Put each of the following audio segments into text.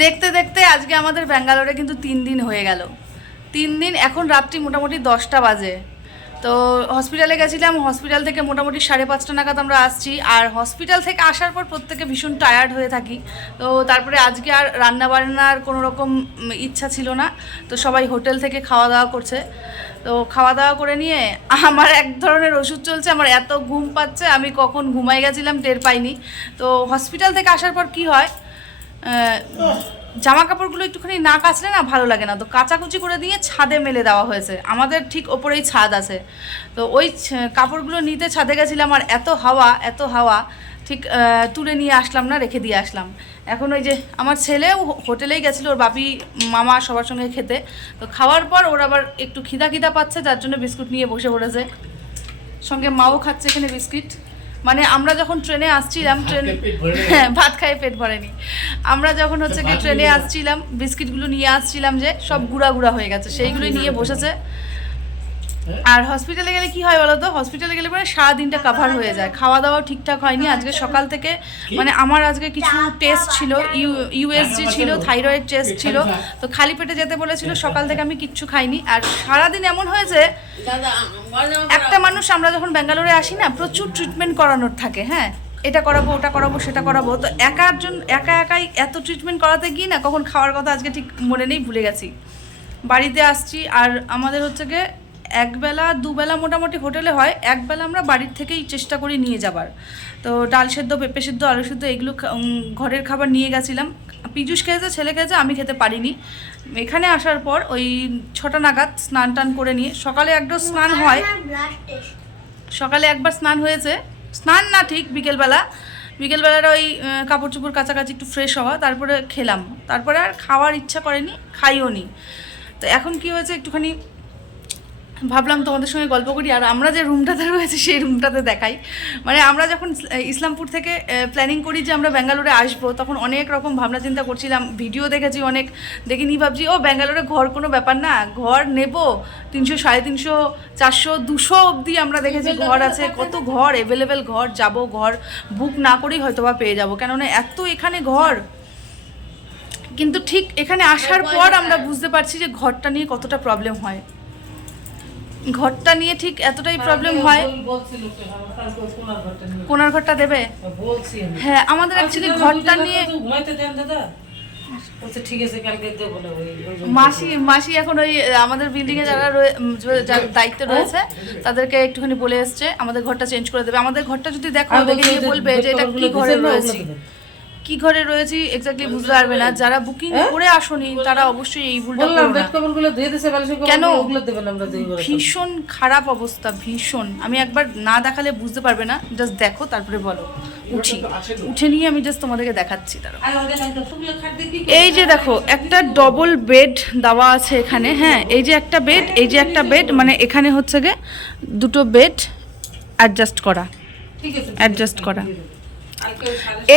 দেখতে দেখতে আজকে আমাদের ব্যাঙ্গালোরে কিন্তু 3 দিন হয়ে গেল। 3 দিন, এখন রাত্রি মোটামুটি 10টা বাজে। তো হসপিটালে গেছিলাম, হসপিটাল থেকে মোটামুটি 5:30 নাগাদ আমরা আসছি। আর হসপিটাল থেকে আসার পর প্রত্যেকে ভীষণ টায়ার্ড হয়ে থাকি। তো তারপরে আজকে আর রান্না বান্নার কোনো রকম ইচ্ছা ছিল না, তো সবাই হোটেল থেকে খাওয়া দাওয়া করছে। তো খাওয়া দাওয়া করে নিয়ে আমার এক ধরনের ওষুধ চলছে, আমার এত ঘুম পাচ্ছে, আমি কখন ঘুমাই গেছিলাম টের পাইনি। তো হসপিটাল থেকে আসার পর কি হয়, জামা কাপড়গুলো একটুখানি না কাচলে না ভালো লাগে না, তো কাচাকুচি করে দিয়ে ছাদে মেলে দেওয়া হয়েছে। আমাদের ঠিক ওপরেই ছাদ আছে, তো ওই কাপড়গুলো নিতে ছাদে গেছিলাম, আর এত হাওয়া ঠিক তুলে নিয়ে আসলাম না, রেখে দিয়ে আসলাম। এখন ওই যে আমার ছেলেও হোটেলেই গেছিলো ওর বাপি মামা সবার সঙ্গে খেতে। তো খাওয়ার পর ওর আবার একটু খিদা পাচ্ছে, যার জন্য বিস্কুট নিয়ে বসে পড়েছে, সঙ্গে মাও খাচ্ছে এখানে বিস্কিট। মানে আমরা যখন ট্রেনে আসছিলাম, হ্যাঁ ভাত খাইয়ে পেট ভরেনি, আমরা যখন হচ্ছে কি ট্রেনে আসছিলাম বিস্কিটগুলো নিয়ে আসছিলাম, যে সব গুঁড়া হয়ে গেছে, সেইগুলোই নিয়ে বসেছে। আর হসপিটালে গেলে কি হয় বলো তো, হসপিটালে গেলে পরে সারাদিনটা কাভার হয়ে যায়, খাওয়া দাওয়া ঠিকঠাক হয়নি। আজকে সকাল থেকে মানে আমার আজকে কিছু টেস্ট ছিল, ইউএসজি ছিল, থাইরয়েড টেস্ট ছিল, তো খালি পেটে যেতে বলেছিল। সকাল থেকে আমি কিচ্ছু খাইনি। আর সারাদিন এমন হয়েছে, একটা মানুষ আমরা যখন ব্যাঙ্গালোরে আসি না, প্রচুর ট্রিটমেন্ট করানোর থাকে, হ্যাঁ এটা করাবো ওটা করাবো সেটা করাবো, তো একাই এত ট্রিটমেন্ট করাতে গিয়ে না কখন খাওয়ার কথা আজকে ঠিক মনে নেই, ভুলে গেছি। বাড়িতে আসছি, আর আমাদের হচ্ছে গিয়ে একবেলা দুবেলা মোটামুটি হোটেলে হয়, একবেলা আমরা বাড়ির থেকেই চেষ্টা করি নিয়ে যাবার। তো ডাল সেদ্ধ, পেঁপে সেদ্ধ, আলু সেদ্ধ এগুলো ঘরের খাবার নিয়ে গেছিলাম। পীযুষ খেয়েছে, ছেলে খেয়েছে, আমি খেতে পারিনি। এখানে আসার পর ওই 6টা নাগাদ স্নান টান করে নিয়ে, সকালে একবার স্নান হয়, সকালে একবার স্নান হয়েছে, স্নান না ঠিক বিকেলবেলার ওই কাপড় চোপড় কাছাকাছি একটু ফ্রেশ হওয়া, তারপরে খেলাম। তারপরে আর খাওয়ার ইচ্ছা করেনি, খাইও নি। তো এখন কি হয়েছে, একটুখানি ভাবলাম তোমাদের সঙ্গে গল্প করি। আর আমরা যে রুমটাতে রয়েছে সেই রুমটাতে দেখাই। মানে আমরা যখন ইসলামপুর থেকে প্ল্যানিং করি যে আমরা ব্যাঙ্গালোরে আসবো, তখন অনেক রকম ভাবনা চিন্তা করছিলাম, ভিডিও দেখেছি অনেক, দেখিনি ভাবছি ও ব্যাঙ্গালোরে ঘর কোনো ব্যাপার না, ঘর নেব 300, 350, 400, 200 অবধি আমরা দেখেছি ঘর আছে, কত ঘর অ্যাভেলেবেল ঘর, যাব ঘর বুক না করেই হয়তো বা পেয়ে যাবো, কেননা এত এখানে ঘর। কিন্তু ঠিক এখানে আসার পর আমরা বুঝতে পারছি যে ঘরটা নিয়ে কতটা প্রবলেম হয়, ঘরটা নিয়ে ঠিক এতটাই প্রবলেম হয়। কোনার ঘরটা দেবে, হ্যাঁ আমাদের অ্যাকচুয়ালি ঘরটা নিয়ে মাসি এখন ওই আমাদের বিল্ডিং এ যারা যার দায়িত্ব রয়েছে তাদেরকে একটুখানি বলে এসছে আমাদের ঘরটা চেঞ্জ করে দেবে। আমাদের ঘরটা যদি দেখো দেখে নিয়ে বলবে যে এটা কি ঘরে রয়েছে, কি ঘরে রয়েছি এক্স্যাক্টলি বুঝতে পারবে না। যারা বুকিং করে আসনি তারা অবশ্যই এই ভুলটা করবে না। কেন ভীষণ খারাপ অবস্থা, ভীষণ। আমি একবার না দেখালে বুঝতে পারবে না, জাস্ট দেখো তারপরে বলো। উঠে নিয়ে আমি জাস্ট তোমাদেরকে দেখাচ্ছি। তারা এই যে দেখো একটা ডবল বেড দেওয়া আছে এখানে, হ্যাঁ এই যে একটা বেড, এই যে একটা বেড, মানে এখানে হচ্ছে গিয়ে দুটো বেড অ্যাডজাস্ট করা।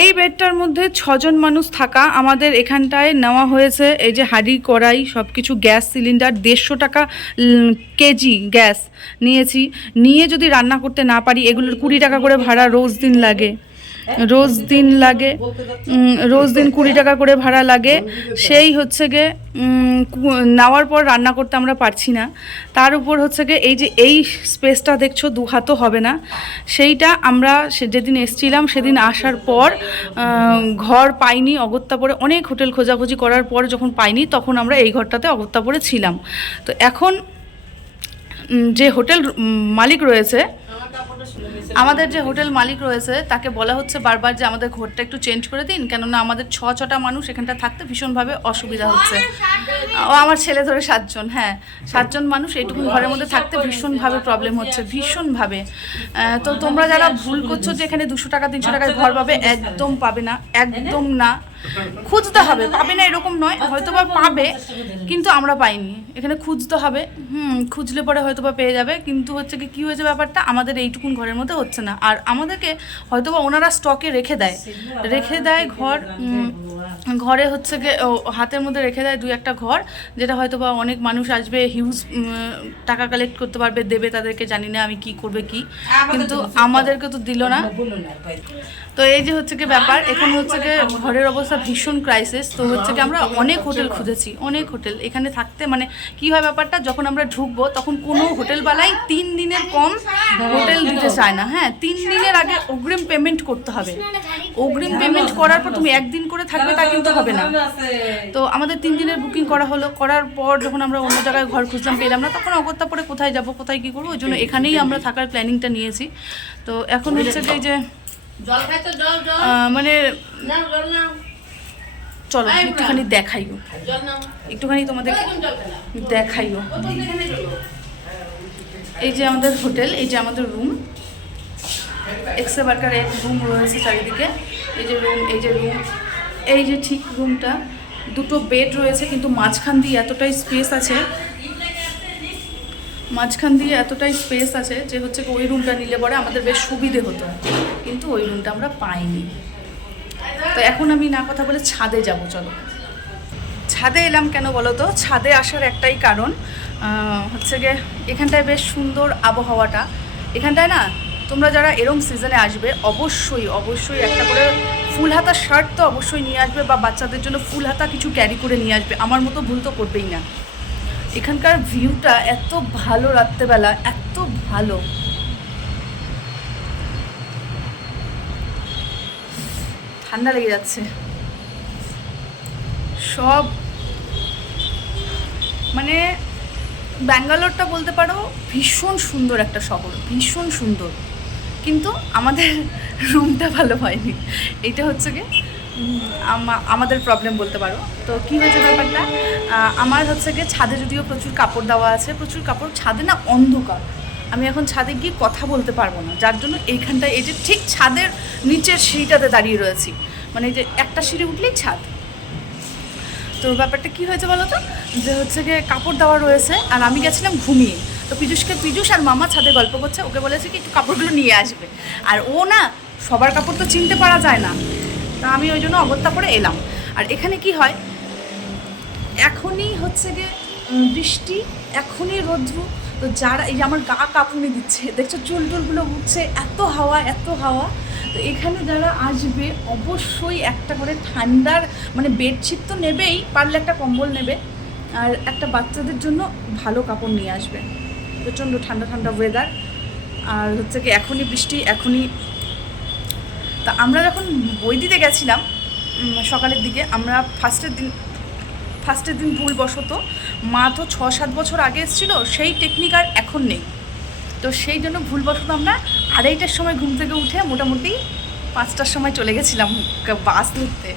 এই বেডটার মধ্যে 6 জন মানুষ থাকা আমাদের এখানটায় নেওয়া হয়েছে। এই যে হাঁড়ি কড়াই সব কিছু, গ্যাস সিলিন্ডার 150 টাকা কেজি গ্যাস নিয়েছি। নিয়ে যদি রান্না করতে না পারি, এগুলোর 20 টাকা করে ভাড়া রোজ দিন 20 টাকা করে ভাড়া লাগে। সেই হচ্ছে গে নেওয়ার পর রান্না করতে আমরা পারছি না। তার উপর হচ্ছে গিয়ে এই যে এই স্পেসটা দেখছো 2 হাতও হবে না, সেইটা আমরা যেদিন এসছিলাম সেদিন আসার পর ঘর পাইনি, অগত্যা পড়ে অনেক হোটেল খোঁজাখুঁজি করার পর যখন পাইনি, তখন আমরা এই ঘরটাতে অগত্যা পড়ে ছিলাম। তো এখন যে হোটেল মালিক রয়েছে, আমাদের যে হোটেল মালিক রয়েছে তাকে বলা হচ্ছে বারবার যে আমাদের ঘরটা একটু চেঞ্জ করে দিন, কেননা আমাদের 6টা মানুষ এখানটা থাকতে ভীষণভাবে অসুবিধা হচ্ছে। ও আমার ছেলে ধরে 7 জন, হ্যাঁ 7 জন মানুষ এইটুকু ঘরের মধ্যে থাকতে ভীষণভাবে প্রবলেম হচ্ছে, ভীষণভাবে। তো তোমরা যারা ভুল করছো যে এখানে 200 টাকা 300 টাকায় ঘর পাবে, একদম পাবে না, একদম না। খুঁজতে হবে, পাবে না এরকম নয়, হয়তো বা পাবে কিন্তু আমরা পাইনি, এখানে খুঁজতে হবে। খুঁজলে পরে হয়তো বা পেয়ে যাবে, কিন্তু হচ্ছে কি হয়েছে ব্যাপারটা, আমাদের এইটুকুন ঘরের মধ্যে হচ্ছে না। আর আমাদেরকে হয়তো বা ওনারা স্টকে রেখে দেয় ঘরে হচ্ছে গিয়ে হাতের মধ্যে রেখে দেয় 2-1টা ঘর, যেটা হয়তো বা অনেক মানুষ আসবে, হিউজ টাকা কালেক্ট করতে পারবে, দেবে তাদেরকে, জানি না আমি কি করবে কি, কিন্তু আমাদেরকে তো দিল না। তো এই যে হচ্ছে কি ব্যাপার, এখানে হচ্ছে কি ঘরের অবস্থা ভীষণ ক্রাইসিস। তো হচ্ছে কি আমরা অনেক হোটেল খুঁজেছি, অনেক হোটেল এখানে থাকতে, মানে কি হয় ব্যাপারটা, যখন আমরা ঢুকবো তখন কোনো হোটেলওয়ালাই 3 দিনের কম হোটেল দিতে চায় না। হ্যাঁ, 3 দিনের আগে অগ্রিম পেমেন্ট করতে হবে। অগ্রিম পেমেন্ট করার পর তুমি একদিন করে থাকবে তা কিন্তু হবে না। তো আমাদের 3 দিনের বুকিং করা হলো, করার পর যখন আমরা অন্য জায়গায় ঘর খুঁজলাম পেলাম না, তখন অগত্যা পরে কোথায় যাব, কোথায় কী করবো, ওই জন্য এখানেই আমরা থাকার প্ল্যানিংটা নিয়েছি। তো এখন হচ্ছে এই যে মানে চলো একটুখানি দেখাইও, একটুখানি তোমাদের দেখাইও। এই যে আমাদের হোটেল, এই যে আমাদের রুম, এক্সে বার্কার এক রুম রয়েছে চারিদিকে। এই যে রুম, এই যে রুম, এই যে ঠিক রুমটা, 2টো বেড রয়েছে, কিন্তু মাঝখান দিয়ে এতটাই স্পেস আছে, মাঝখান দিয়ে এতটাই স্পেস আছে যে হচ্ছে ওই রুমটা নিলে পরে আমাদের বেশ সুবিধে হতো, কিন্তু ওই রুমটা আমরা পাইনি। তো এখন আমি না কথা বলে ছাদে যাব। চলো ছাদে এলাম কেন বলো তো, ছাদে আসার একটাই কারণ হচ্ছে গিয়ে এখানটায় বেশ সুন্দর আবহাওয়াটা। এখানটায় না তোমরা যারা এরম সিজনে আসবে অবশ্যই অবশ্যই একটা করে ফুল হাতা শার্ট তো অবশ্যই নিয়ে আসবে, বা বাচ্চাদের জন্য ফুল হাতা কিছু ক্যারি করে নিয়ে আসবে। আমার মতো ভুল তো করবেই না। এখানকার ভিউটা এত ভালো, রাত্রেবেলা এত ভালো। ঠান্ডা লেগে যাচ্ছে সব। মানে ব্যাঙ্গালোরটা বলতে পারো ভীষণ সুন্দর একটা শহর, ভীষণ সুন্দর, কিন্তু আমাদের রুমটা ভালো হয়নি। এইটা হচ্ছে কি আমাদের প্রবলেম বলতে পারো। তো কী হয়েছে ব্যাপারটা, আমার হচ্ছে গিয়ে ছাদে যদিও প্রচুর কাপড় দেওয়া আছে, প্রচুর কাপড়, ছাদে না অন্ধকার, আমি এখন ছাদে গিয়ে কথা বলতে পারবো না, যার জন্য এইখানটায় এই যে ঠিক ছাদের নিচের সিঁড়িটাতে দাঁড়িয়ে রয়েছি, মানে এই যে একটা সিঁড়ি উঠলেই ছাদ। তো ব্যাপারটা কী হয়েছে বলো তো, যে হচ্ছে গিয়ে কাপড় দেওয়া রয়েছে আর আমি গেছিলাম ঘুমিয়ে। তো পীযূষ আর মামা ছাদে গল্প করছে, ওকে বলেছে কি একটু কাপড়গুলো নিয়ে আসবে, আর ও না সবার কাপড় তো চিনতে পারা যায় না, তা আমি ওই জন্য অগত্যা করে এলাম। আর এখানে কি হয়, এখনই হচ্ছে গিয়ে বৃষ্টি, এখনই রৌদ্র, তো যারা এই যে আমার গা কাঁপুনি দিচ্ছে, দেখছো চুল টুলগুলো উঠছে, এত হাওয়া এত হাওয়া। তো এখানে যারা আসবে অবশ্যই একটা করে ঠান্ডার মানে বেডশিট তো নেবেই, পারলে একটা কম্বল নেবে, আর একটা বাচ্চাদের জন্য ভালো কাপড় নিয়ে আসবে। প্রচণ্ড ঠান্ডা ঠান্ডা ওয়েদার, আর হচ্ছে কি এখনই বৃষ্টি, এখনই। তা আমরা যখন বই দিতে গেছিলাম সকালের দিকে, আমরা ফার্স্টের দিন ভুলবশত, মা তো 6-7 বছর আগে এসেছিলো, সেই টেকনিক আর এখন নেই। তো সেই জন্য ভুলবশত আমরা 2:30টার সময় ঘুম থেকে উঠে মোটামুটি 5টার সময় চলে গেছিলাম বাস ধরতে।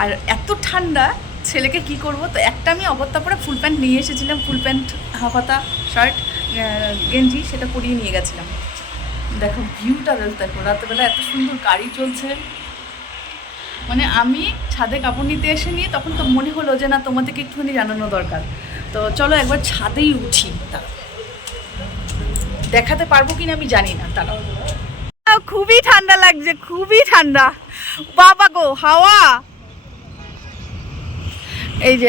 আর এত ঠান্ডা, ছেলেকে কি করব, তো একটা আমি অগত্যা পরে ফুল প্যান্ট নিয়ে এসেছিলাম, ফুল প্যান্ট, হাফাতা শার্ট, গেঞ্জি, সেটা পরিয়ে নিয়ে গেছিলাম। দেখো ভিউটা দেখো, রাত্রেবেলা এত সুন্দর গাড়ি চলছে। মানে আমি ছাদে কাপড় নিতে এসে নিয়ে তখন তো মনে হলো যে না তোমাদেরকে একটুখানি জানানো দরকার। তো চলো একবার ছাদেই উঠি, দেখাতে পারবো কিনা আমি জানি না। তারা খুবই ঠান্ডা লাগছে, খুবই ঠান্ডা, বাবা গো হাওয়া। এই যে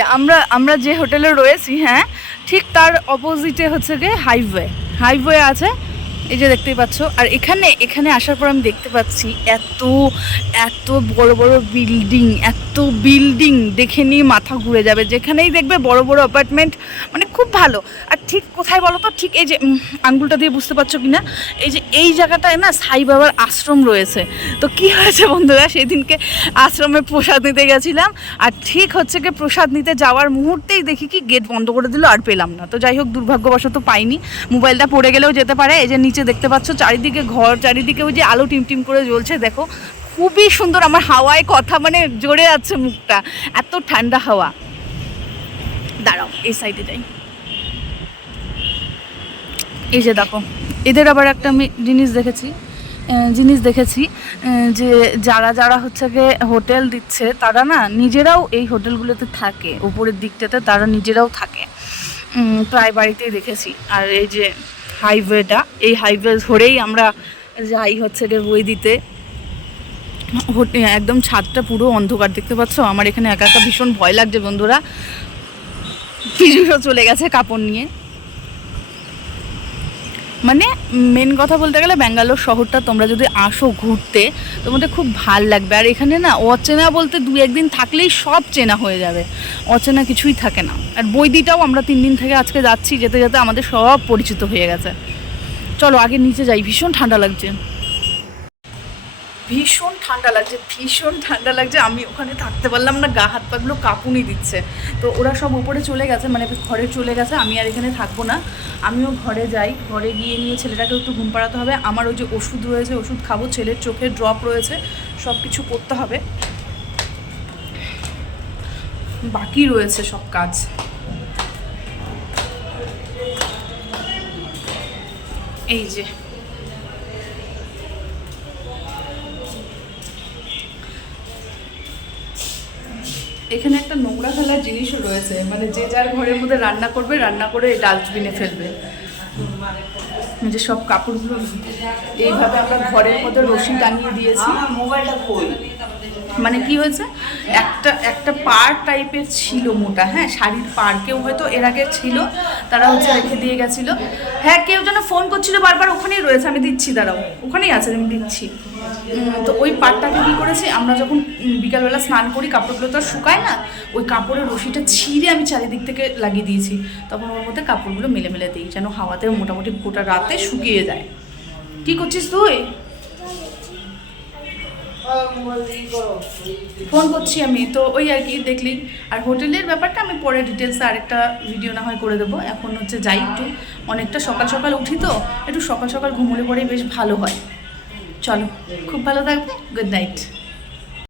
আমরা যে হোটেলে রয়েছি, হ্যাঁ ঠিক তার অপোজিটে হচ্ছে গিয়ে হাইওয়ে আছে, এই যে দেখতেই পাচ্ছ। আর এখানে আসার পর আমি দেখতে পাচ্ছি এত বড় বড় বিল্ডিং দেখে নিয়ে মাথা ঘুরে যাবে। যেখানেই দেখবে বড় বড় অ্যাপার্টমেন্ট, মানে খুব ভালো। আর ঠিক কোথায় বলো তো, ঠিক এই যে আঙ্গুলটা দিয়ে বুঝতে পারছো কি না, এই যে এই জায়গাটায় না সাই বাবার আশ্রম রয়েছে। তো কি হয়েছে বন্ধুরা, সেদিনকে আশ্রমে প্রসাদ নিতে গেছিলাম, আর ঠিক হচ্ছে কি প্রসাদ নিতে যাওয়ার মুহূর্তেই দেখি কি গেট বন্ধ করে দিল, আর পেলাম না। তো যাই হোক, দুর্ভাগ্যবশত পাইনি, মোবাইলটা পড়ে গেলেও যেতে পারে। এই যে নিচে দেখতে পাচ্ছ চারিদিকে ঘর, চারিদিকে ওই যে আলো টিমটিম করে জ্বলছে, দেখো খুবই সুন্দর। আমার হাওয়ায় কথা মানে জোরে যাচ্ছে মুখটা, এত ঠান্ডা হাওয়া। দাঁড়াও এই সাইডে যাই। এই যে দেখো, এদের আবার একটা আমি জিনিস দেখেছি যে যারা হচ্ছে গিয়ে হোটেল দিচ্ছে, তারা না নিজেরাও এই হোটেলগুলোতে থাকে, উপরের দিকটাতে তারা নিজেরাও থাকে, প্রায় বাড়িতেই দেখেছি। আর এই যে হাইওয়েটা, এই হাইওয়ে ধরেই আমরা যাই হচ্ছে গিয়ে বই দিতে। একদম ছাদটা পুরো অন্ধকার, দেখতে পাচ্ছ। আমার এখানে একা একা ভীষণ ভয় লাগছে বন্ধুরা। পীযূষও চলে গেছে কাপড় নিয়ে। মানে মেন কথা বলতে গেলে ব্যাঙ্গালোর শহরটা তোমরা যদি আসো ঘুরতে তোমাদের খুব ভাল লাগবে। আর এখানে না অচেনা বলতে 2-1 দিন থাকলেই সব চেনা হয়ে যাবে, অচেনা কিছুই থাকে না। আর বৈদিটাও আমরা 3 দিন থেকে আজকে যাচ্ছি, যেতে যেতে আমাদের সব পরিচিত হয়ে গেছে। চলো আগে নিচে যাই, ভীষণ ঠান্ডা লাগছে, ভীষণ ঠান্ডা লাগছে, ভীষণ ঠান্ডা লাগছে। আমি ওখানে থাকতে পারলাম না, গা হাত পাগুলো কাঁপুনি দিচ্ছে। তো ওরা সব উপরে চলে গেছে, মানে ঘরে চলে গেছে, আমি আর এখানে থাকবো না। আমিও ঘরে যাই, ঘরে গিয়ে নিয়ে ছেলেটাকে একটু ঘুম পাড়াতে হবে। আমার ওই যে ওষুধ রয়েছে, ওষুধ খাবো, ছেলের চোখের ড্রপ রয়েছে, সব কিছু করতে হবে, বাকি রয়েছে সব কাজ। এই যে এখানে একটা নোংরা ফেলার জিনিসও রয়েছে, মানে যে যার ঘরের মধ্যে রান্না করবে, রান্না করে ডাস্টবিনে ফেলবে। যে সব কাপড়গুলো এইভাবে আমরা ঘরের মধ্যে রশি টাঙিয়ে দিয়েছি। মোবাইলটা কই, মানে কি হয়েছে, একটা পার টাইপের ছিল মোটা, হ্যাঁ শাড়ির পার, কেউ হয়তো এর আগে ছিল, তারা হচ্ছে রেখে দিয়ে গেছিলো। হ্যাঁ কেউ যেন ফোন করছিল বারবার, ওখানেই রয়েছে, আমি দিচ্ছি, দাঁড়াও, ওখানেই আছে, আমি দিচ্ছি। তো ওই পাটটাকে কী করেছি, আমরা যখন বিকালবেলা স্নান করি কাপড়গুলো তো আর শুকায় না, ওই কাপড়ের রশিটা ছিঁড়ে আমি চারিদিক থেকে লাগিয়ে দিয়েছি। তখন ওর মধ্যে কাপড়গুলো মেলে মেলে দিই, যেন হাওয়াতে মোটামুটি গোটা রাতে শুকিয়ে যায়। কি করছিস তুই? ফোন করছি আমি তো, ওই আর কি দেখলি। আর হোটেলের ব্যাপারটা আমি পরে ডিটেলসে আরেকটা ভিডিও না হয় করে দেবো। এখন হচ্ছে যাই, একটু অনেকটা সকাল সকাল উঠি তো, একটু সকাল সকাল ঘুমোলে পরেই বেশ ভালো হয়। চলো, খুব ভালো থাকবে, গুড নাইট।